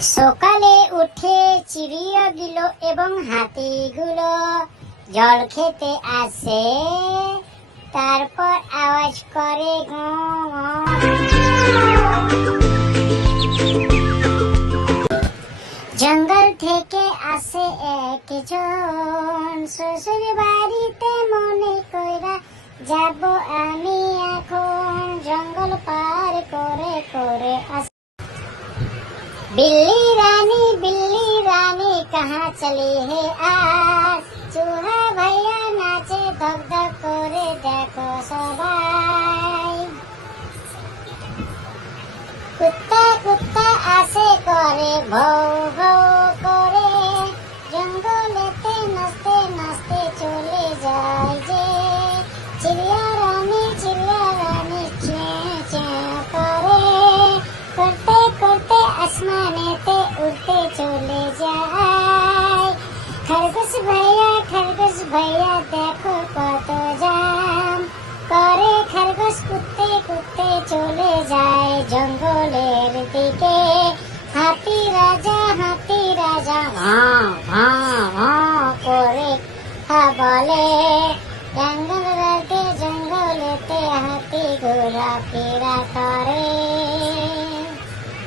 সকালে উঠে চিড়িয়াগুলো এবং হাতিগুলো জল খেতে আসে। তারপর আওয়াজ করে জঙ্গল থেকে আসে একজন। শ্বশুর বাড়িতে মনে কইরা যাব আমি এখন। জঙ্গল পার করে করে আস। बिल्ली रानी बिल्ली रानी कहाँ चली है आज चूहा भैया नाचे धक धक করে দেখো সবাই কুত্তা কুত্তা আসে করে ভৌ উড়তে চলে যায়। খরগোশ ভাইয়া খরগোশ ভাইয়া দেখো কত জাম। করে খরগোশ কুত্তে কুত্তে চলে যায় জঙ্গলের দিকে। হাতি রাজা হাতি রাজা, ভাঁ ভাঁ ভাঁ করে বলে। জঙ্গল রাতে জঙ্গলেতে হাতি ঘোরা ফেরা করে।